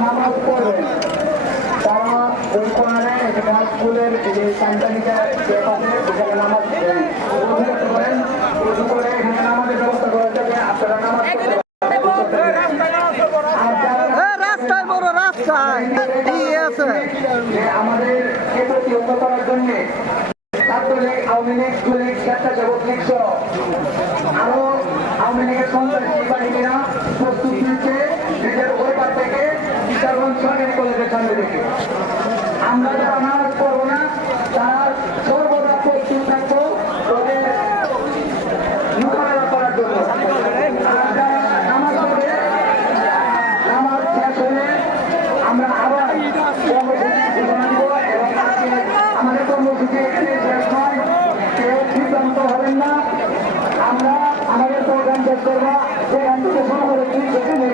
নামাজ পড়বেন তারা ওই কোরআনে স্কুলের যে সান্তানিকা সেখানে নামাজ করেন করে এখানে নামাজের ব্যবস্থা করা যাবে আপনারা নামাজ রাস্তায় বড় রাস্তায় আমাদেরকে প্রতিহত করার জন্য ছাত্রলীগ আওয়ামী লীগ যুবলীগ স্বেচ্ছাসেবক লীগ সহ আরো আওয়ামী লীগের সন্ত্রাসী বাহিনীরা প্রস্তুত নিচ্ছে নিজের ওই পার থেকে কিশোরগঞ্জ সরকারি কলেজের সামনে থেকে আমরা যারা নামাজ পড়বো না তার সর্বদা প্রস্তুত থাকবো ওদের মোকাবেলা করার জন্য নামাজ পড়বে নামাজ শেষ হলে আমরা আবার কর্মসূচি ঘোষণা দিব এবং আমাদের কর্মসূচি এখানে শেষ নয় কেউ সিদ্ধান্ত হবেন না আমরা আমাদের প্রোগ্রাম শেষ করবো সেখান থেকে শুরু করে সেখানে